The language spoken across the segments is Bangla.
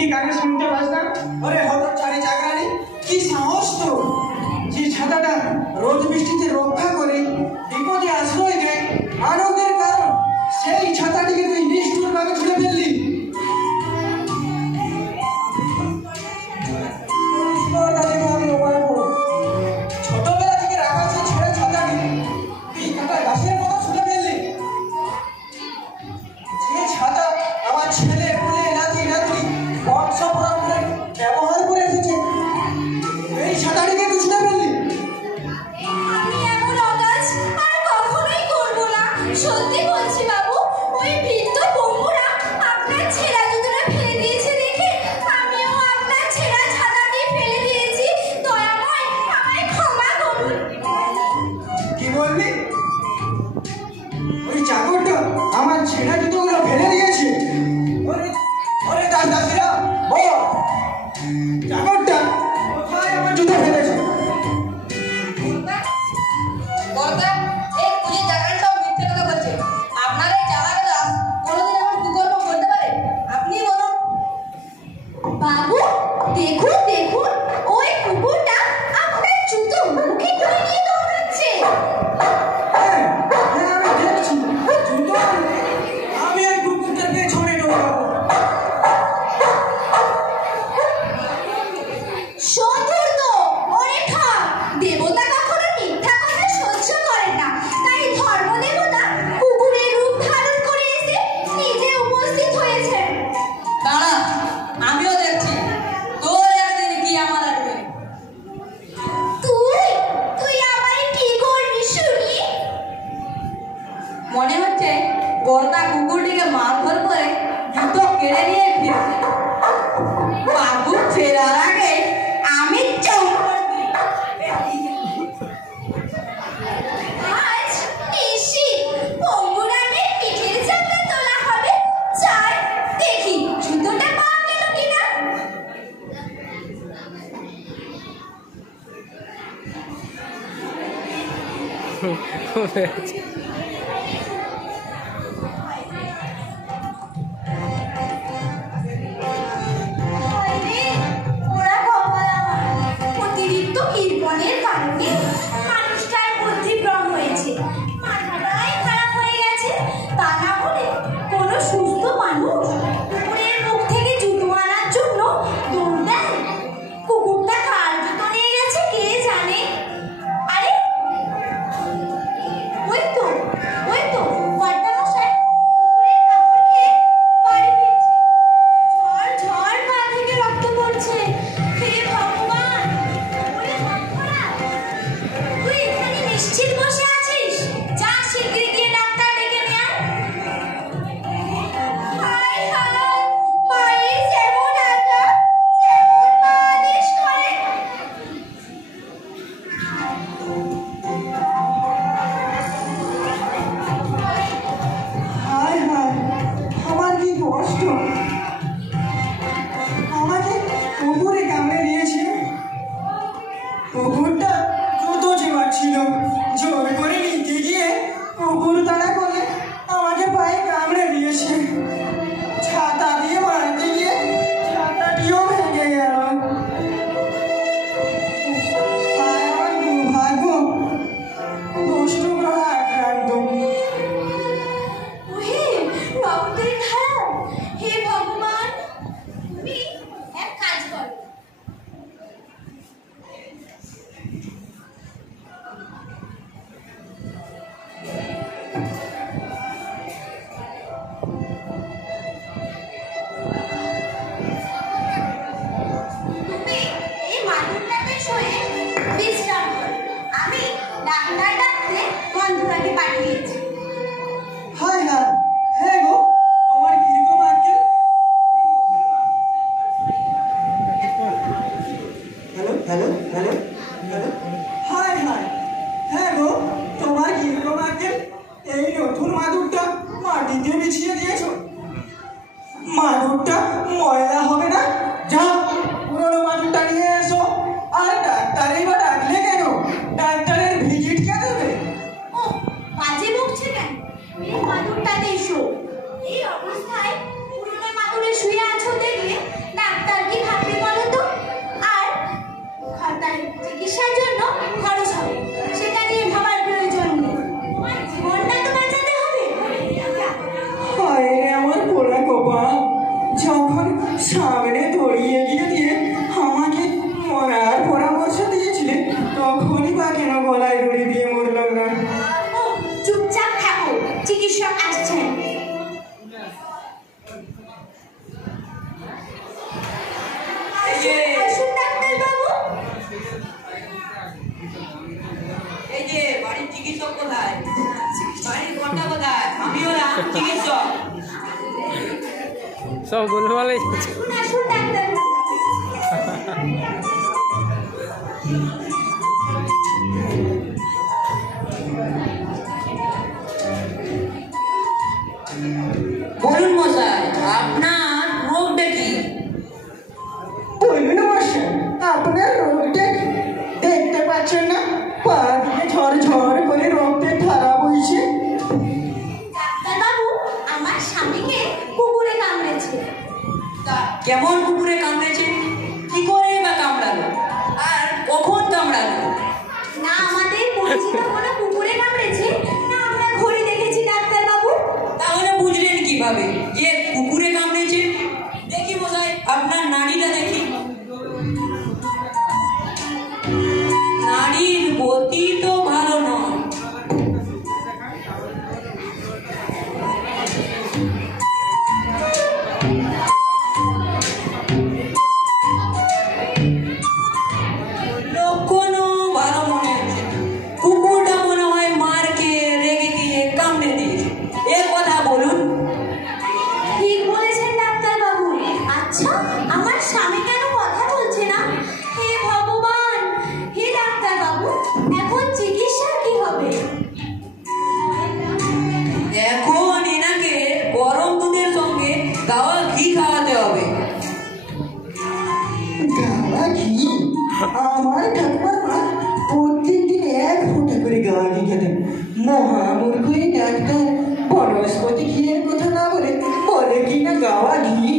কি কানে শুনতে পাস না? ওরে হতচারী চাকরানি, কি সাহস তো! যে ছাতাটা রোদ বৃষ্টিতে রক্ষা করে বিপদে আশ্রয় দেয়, আনন্দের কারণ, সেই ছাতাটিকে তুই নিষ্ঠুর ভাবে ছুঁড়ে ফেললি। ছোটবেলা থেকে রাখা সেই ছেড়ে ছাতাটি তুই কাটা গাছের মতো ছুঁড়ে ফেললি। যে ছাতা আমার ছেলে পুলে নাতি নাতনি বংশ পরম্পরায় ব্যবহার করে এসেছে, এই ছাতাটিকে তুই ছুঁড়ে ফেললি। আমি এমন অকাজ আর কখনোই করবো না, সত্যি বলছি বাবু। ওই বৃদ্ধ বন্ধুরা আপনার ছেঁড়া জুতোটা ফেলে দিয়েছে দেখে আমিও আপনার ছেঁড়া ছাতাটি ফেলে দিয়েছি। দয়াময়, আমায় ক্ষমা করুন। কি বলবি? ওই চাকরটা আমার ছেঁড়া জুতোগুলো ফেলে দিয়েছে? ওরে ওরে দাসদাসীরা, বল চাকরটা কোথায় আমার জুতো ফেলেছে? কর্তা, এই পুলিশ চাকরানিটাও মিথ্যে কথা বলছে। আপনার এই চালাকটা কোনোদিন এমন কুকর্ম করতে পারে? আপনিই বলুন। বাবু, দেখুন দেখুন, ওই কুকুরটা আপনার জুতো মুখে তুলে নিয়ে দৌড়াচ্ছে। হ্যাঁ, হ্যাঁ, আমি দেখছি। জুতো আমি ওই কুকুরটার পেছনে দৌড়াবো। সধুর্ত, ওরে থাম। দেবতা কখনো মিথ্যা কথা সহ্য করেন না, তাই ধর্মদেবতা কুকুরের রূপ ধারণ করে এসে নিজে উপস্থিত হয়েছেন। দাঁড়া, আমিও দেখছি তোর একদিন কি আমার একদিন। তুই তুই আমায় কি করবি শুনি? মনে হচ্ছে কর্তা কুকুরটিকে মারধর করে জুতো কেড়ে নিয়ে ফিরছে। বাবু ফেরার আগে আমি আজ নিশ্চিত পঙ্গুরামের পিঠের চাকা তোলা হবে। চাই দেখি জুতোটা পাওয়া গেল কিনা। আরে, ওরা কপাল আমার। অতিরিক্ত কৃপণের কারণে মানুষটার বুদ্ধিভ্রম হয়েছে, মাথাটাই খারাপ হয়ে গেছে। তা না হলে কোনো সুস্থ মানুষ কুকুরের মুখ থেকে জুতো আনার জন্য দৌড় দেয়? কুকুরটা কার জুতো নিয়ে গেছে কে জানে। আরে, ওই তো কর্তামশাই কুকুরের কামড় খেয়ে বাড়ি ফিরছে। ঝড় ঝড় পা থেকে রক্ত পড়ছে। হে ভগবান! ওরে হাতকড়া, তুই এখানে নিশ্চিত বসে আছিস? যা শিগগির গিয়ে ডাক্তার ডেকে নিয়ে আয়। হায় হায়, মায়ের যেমন আজ্ঞা সেমন মা আদেশ করেন। হায় হায়, আমার কি কষ্ট! আমাকে কুকুরে কামড়ে দিয়েছে। কুকুরটা জুতো চিবাচ্ছিল, জোর করে নিতে গিয়ে কুকুর তাড়া করলে আমাকে পায়ে কামড়ে দিয়েছে। ছাতা দিয়ে মারতে গিয়ে ছাতাটিও ভেঙে গেল। হায় আমার দুর্ভাগ্য, দুষ্ট গ্রহ আক্রান্ত। ওহে বাবুদের খারাপ। হে ভগবান, তুমি এক কাজ করো। তুমি এই মাদুরটাতে শুয়ে বিশ্রাম করো। আমি ডাক্তার ডাকতে বন্ধুটাকে পাঠিয়েছি। হায় হায়, হ্যাঁ গো, তোমার কিরকম uncle? Hello hello hello hello, hi hi, হ্যাঁ গো, তোমার কিরকম আঙ্কেল? এই নতুন মাদুরটা মাটিতে বিছিয়ে দিয়েছো। মাদুরটা ময়লা হবে না? যা পুরোনো মাদুরটা নিয়ে এসো। আর ডাক্তারই বা ডাকলে কেন? ডাক্তারের ভিজিট কে দেবে? ও, বাজে বকছে কেন? এই মাদুরটাতে এসো। এই অবস্থায় পুরনো মাদুরে শুয়ে আছো দেখলে ডাক্তার সব গোলমালে আসুন আসুন ডাক্তারবাবু। বলুন মশাই, আপনার রোগটা কি? বলুন মশাই, আপনার রোগটা কি? দেখতে পাচ্ছেন না, পা দিয়ে ঝড় করে রক্তের ধারা বইছে। ডাক্তারবাবু, আমার স্বামীকে কুকুরে কামড়েছে। তা কেমন কুকুরে কামড়েছে? কি করে বা কামড়ালো? আর কখন কামড়ালো? না আমাদের পরিচিত কোনো কুকুরে কামড়েছে, না আমরা ঘড়ি দেখেছি ডাক্তারবাবু। তাহলে বুঝলেন কিভাবে যে কুকুরে কামড়েছে? দেখি মশাই, আপনার নাড়িটা দেখি। নাড়ির গতি তো ভালো নয়। লক্ষণও ভালো মনে হচ্ছে। কুকুরটা মনে হয় মারকে রেগে গিয়ে কামড়ে দিয়েছে। এর কথা বলুন। ঠিক বলেছেন ডাক্তারবাবু। আচ্ছা, আমার স্বামী কেন কথা বলছে না? হে ভগবান! হে ডাক্তারবাবু, এখন চিকিৎসা কি হবে? এখন এনাকে গরম দুধের সঙ্গে গাওয়া ঘি খাওয়াতে হবে। গাওয়া ঘি? আমার ঠাকুমার মা প্রত্যেকদিন 1 ফোঁটা করে গাওয়া ঘি খেতেন। মহামূর্খ এই ডাক্তার বনস্পতি ঘিয়ের কথা না বলে বলে কিনা গাওয়া ঘি।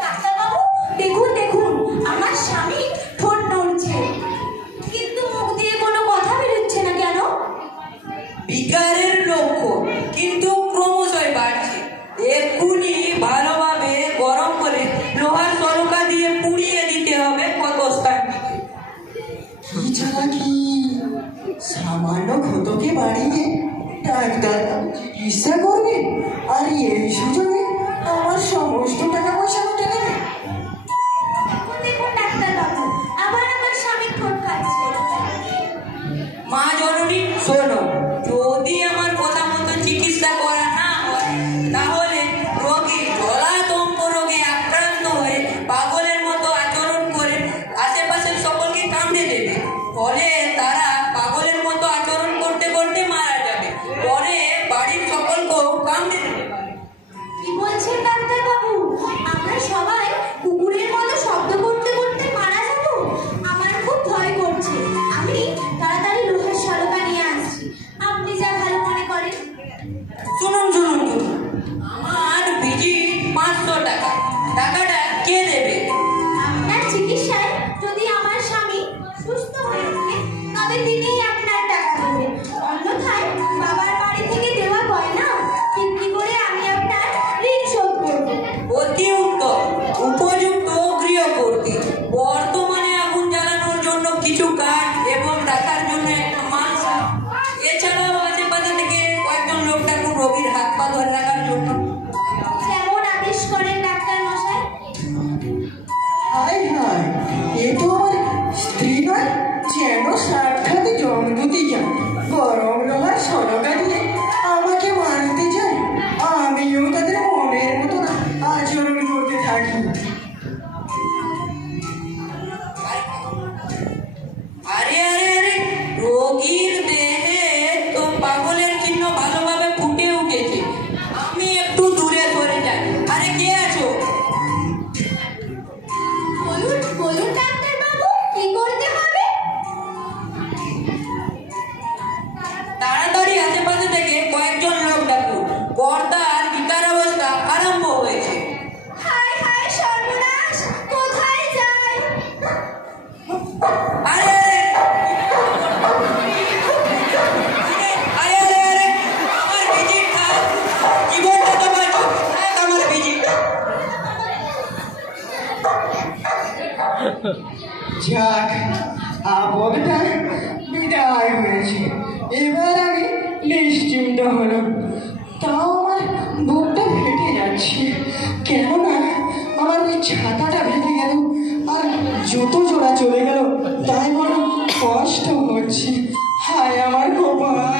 ডাক্তারবাবু, দেখুন দেখুন, আমার স্বামী ঠোঁট নড়ছে, কিন্তু মুখ দিয়ে কোনো কথা বেরোচ্ছে না কেন? বিকারের লক্ষণ, কিন্তু ক্রমশই বাড়ছে। এক্ষুনি ভালোভাবে গরম করে লোহার সরকা দিয়ে পুড়িয়ে দিতে হবে ক্ষতস্থানটিকে। কি চালাকি! সামান্য ক্ষতকে বাড়িয়ে ডাক্তার চিকিৎসা করবে, আর এই সুযোগে আমার সমস্ত টাকা পয়সা উঠে নেবে। দেখুন দেখুন ডাক্তারবাবু, আবার আমার স্বামী ঠোঁট কাটছে। মা জননী শোনো, যদি আমার কথা মতো চিকিৎসা করা না হয় তাহলে রোগী জলাতঙ্ক রোগে আক্রান্ত হয়ে পাগলের মতো আচরণ করে আশেপাশের সকলকে কামড়ে দেবে। ফলে তারা পাগলের মতো আচরণ করতে করতে মারা যাবে, পরে বাড়ির সকলকেও কামড়ে দেবে। কি বলছেন ডাক্তারবাবু? আমরা সবাই কুকুরের মতো শব্দ করতে করতে মারা যাব? আমার খুব ভয় করছে। আমি তাড়াতাড়ি লোহার সরকা নিয়ে আসছি, আপনি যা ভালো মনে করেন। শুনুন শুনুন শুনুন, আমার ভিজিট 500 টাকা। টাকাটা কে দেবে? আপনার চিকিৎসায় যদি আমার স্বামী সুস্থ হয়ে ওঠে, তবে তিনিই আপনার টাকা দেবেন। অন্যথায় বাবার বাড়ি থেকে দেওয়া গয়না বিক্রি করে আমি আপনার ঋণ শোধ করব। অতি উত্তম, উপযুক্ত গৃহকর্তী। বর্তমানে আগুন জ্বালানোর জন্য কিছু কাঠ এবং রাখার জন্য একটা মালসা, এছাড়াও আশেপাশে থেকে কয়েকজন লোক ডাকুন রোগীর হাত পা ধরে রাখার জন্য। যেমন আদেশ করেন ডাক্তার মশাই। হায় হায়, এ তো আমার স্ত্রী নয়, যেন সাক্ষাৎ জমদূতি যা। গরম লোহার সরকা দিয়ে আমাকে মারতে চায়, আমিও তাদের মনের মতো না আচরণ করতে থাকি। আরে আরে আরে, রোগীর দেহে তো পাগলের চিহ্ন ভালোভাবে ফুটে উঠেছে। আমি একটু দূরে সরে যাই। আরে কে আছো? বলুন বলুন ডাক্তারবাবু, কি করতে হবে? তাড়াতাড়ি আশেপাশে থেকে কয়েকজন লোক ডাকুন। কর্তার বিকারাবস্থা আরম্ভ হয়েছে। হায় হায় সর্বনাশ, কোথায় যাই? আরে আরে আরে আরে আরে, আমার ভিজিটটা, জীবনটা তো বাঁচো, আমার ভিজিটটা। যাক, আপদটা বিদায় হয়েছে। এবার আমি নিশ্চিন্ত হলাম। তাও আমার বুকটা ফেটে যাচ্ছে, কেননা আমার ওই ছাতাটা ভেঙে গেল আর জুতো জোড়া চলে গেল, তাই বড় কষ্ট হচ্ছে। হায় আমার কপাল!